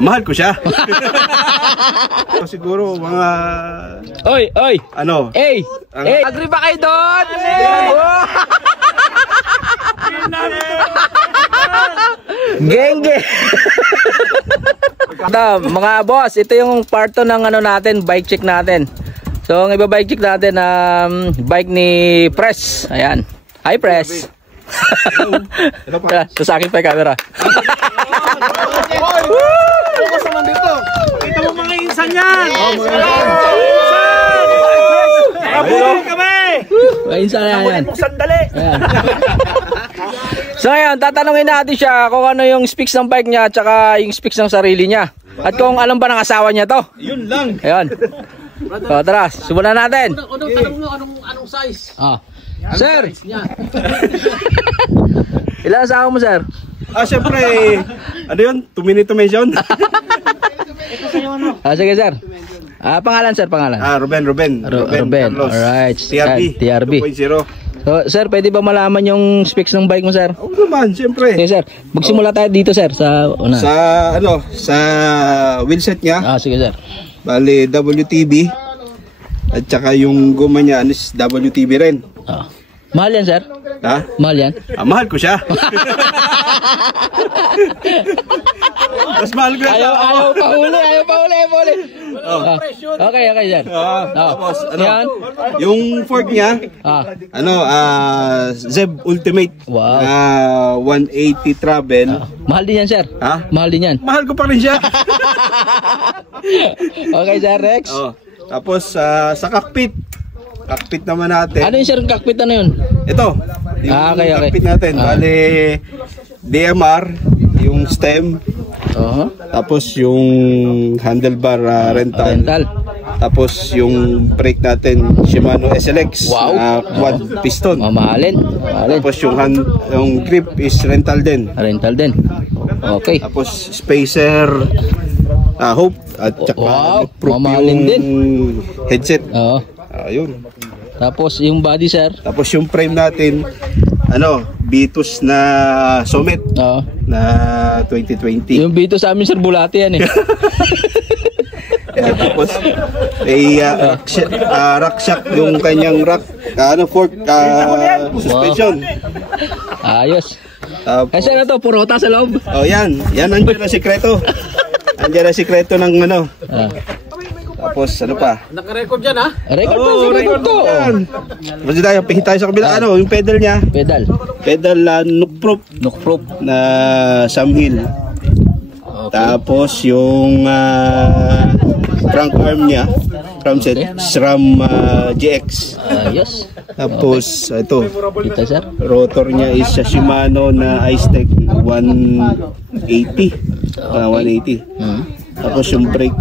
Mahal ko siya. So, siguro mga... Oy! Ano? Agree ba kayo doon? Genge! Mga boss, ito yung part 2 ng ano natin, bike check natin. So, ang iba-bike check natin, bike ni Press. Ayan. Hi, Press. Sa akin pa yung camera. Ano ka naman dito? Kita mo mga insan yan! Abulong kami! Mga insan na yan. Sandali! So ngayon, tatanungin natin siya kung ano yung specs ng bike niya at saka yung specs ng sarili niya. At kung alam ba ng asawa niya to. Yun lang! Ayan. So tara, subukan natin. Tanong mo anong size? Sir! Ilan asawa mo, sir? Siyempre, ano yun? 2 minute to mention? Sige, sir. Pangalan, sir, pangalan? Ruben Carlos. Alright. TRB 2.0. So, sir, pwede ba malaman yung specs ng bike mo, sir? Oo naman, siyempre. Sige, sir. Magsimula tayo dito, sir, sa una. Sa wheelset niya. Sige, sir. Bali, WTB. At saka yung guma niya, WTB rin. Mahal yan, sir? Ha? Mahal yan? Mahal ko siya. Mas mahal ko yan. Ayaw pa huli. Okay, sir. Tapos, Yan? yung fork niya, Zeb Ultimate. Wow. 180 travel. Mahal din yan, sir. Ha? Mahal din yan. Mahal ko pa rin siya. Okay, sir, Rex. Tapos, sa cockpit. Cockpit naman natin. Ano yung, sir, cockpit? Ano yun? Ito. Yung Okay. cockpit natin. Bale, DMR, yung stem. Tapos yung handlebar rental. Tapos yung brake natin, Shimano SLX. Wow. Quad piston. Mahalin. Tapos yung grip is rental din. Rental din. Okay. Tapos spacer, Hope. At saka mamahalin din. Headset. Ayun. Tapos yung body, sir. Tapos yung frame natin, Vitus na Summit na 2020. Yung Vitus sa amin, sir, bulati yan eh. Tapos rack shock yung kanyang rack, fork, suspension. Ayos. Tapos, sir, ito, purota sa loob. yan nandiyan na sikreto. Nandiyan na sikreto ng Tapos ano pa? Naka-record yan ha? Record ko. Tapos tayo sa kabila, yung pedal niya. Pedal Nook-proof na Samhill. Tapos yung crank arm niya, cranset, SRAM GX. Ayos. Tapos ito, Kita, sir. rotor niya is sa Shimano na Icetec 180. 180. Tapos yung brake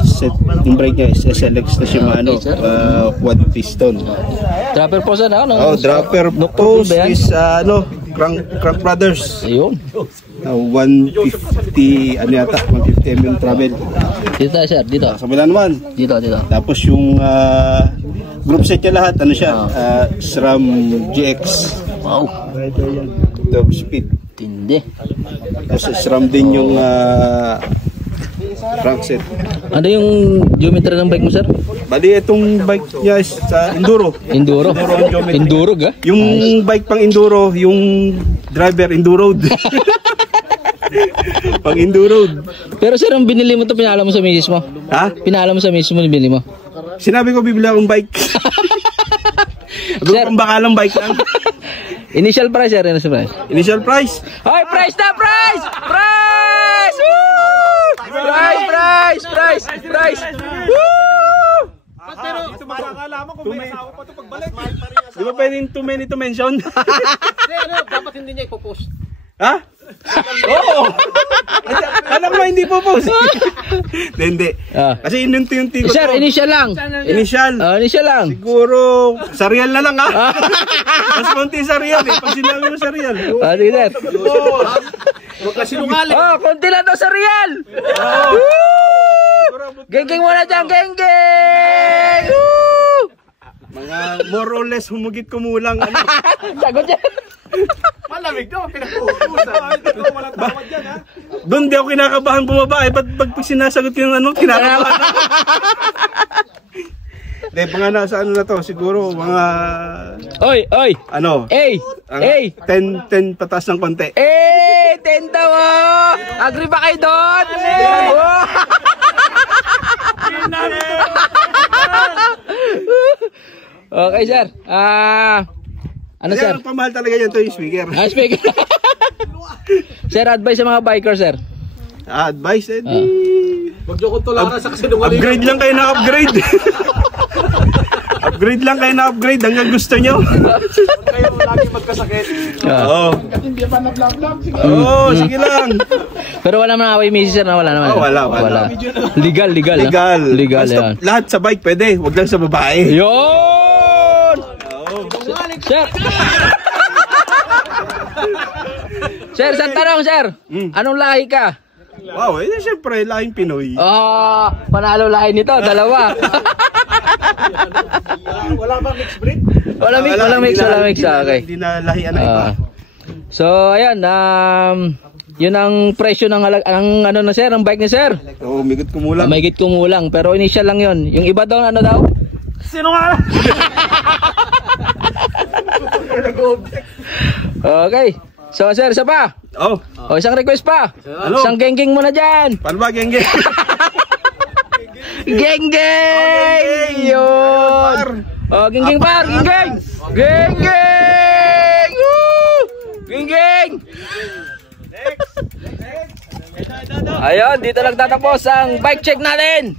niya is SLX na Shimano, quad piston. Dropper po, sir, Dropper post is Crank Brothers. Ayun. 150 mm travel. Dito tayo, sir, dito. Sa kabila naman. Dito. Tapos yung group set niya lahat, SRAM GX. Wow. Top speed. Tindi. Tapos SRAM din yung crank set. Ano yung geometry ng bike mo, sir? Bali, itong bike niya is sa Enduro. Enduro? Enduro ga? Yung bike pang Enduro, yung driver Enduro. Pang Enduro. Pero sir, ang binili mo to, pinaalam mo sa misis mo? Ha? Pinaalam mo sa misis mo, binili mo? Sinabi ko bibili akong bike. Sir, kung bakalang bike lang. Initial price, sir. Initial price? Hoy, price na! Price! Price! Woo! Price! Woo! Pero makakala mo kung may asawa pa ito pagbalik. Di ba pwedeng too many to mention? Dapat hindi niya ipopost. Ha? Oo! Alam mo hindi po post. Hindi. Kasi inunti yung tiko. Sir, initial lang. Initial? Initial lang. Siguro, sa real na lang ha. Mas konti sa real pag sinabi mo sa real. Sige, sir. Huwag ka sinungaling. Konti lang daw sa real. Geng-geng muna dyan, geng-geng! Mga more or less humugit kumulang. Sagot yan. lamig nyo, pinag-uutusan. Walang tawad yan, ha? Doon di ako kinakabahan bumaba eh. Ba't pag sinasagot yung ano, kinakabahan? Hindi, mga nasa ano na to, siguro mga... Oy! Ano? Hey! Hey! 10 pataas ng konti. Eh! 10 daw! Oh! Agree ba kayo doon? Oh! Okay, sir. Ano, Kaya sir? ang pamahal talaga yan to yung speaker. Speaker. Sir, advice sa mga biker, sir. Advice eh, di... Huwag nyo kong tularan sa kasinungalingan. Upgrade lang kayo na upgrade. Upgrade lang kayo na upgrade hanggang gusto nyo. Huwag kayo lagi magkasakit. Oo. Hindi pa na-vlog. Oo, sige lang. Pero wala naman away misis, sir, na wala naman. Oh, wala. Legal. Legal. Basta Yan. lahat sa bike pwede, wag lang sa babae. Yun! Sir! Sir, sa tanong, sir. Anong lahi ka? Wow, eh syempre lahing Pinoy. Oh, panalo lahi nito, dalawa. Wala bang mixed breed? Walang mix. Okay. Hindi na lahian ng iba. So, ayan, yun ang presyo ng ano na sir, ang bike ni sir. Oo, migot kumulang. May git kumulang, pero initial lang yun. Yung iba daw, ano daw? Sino nga? Okay. So, sir, isa pa. Oh, Isang request pa. Ano? Isang geng-geng muna dyan. paano ba, geng? Geng-geng! Yun! Geng-geng par! Geng-geng! Geng-geng! Woo! Geng-geng! Ayun, dito nagtatapos ang bike check natin.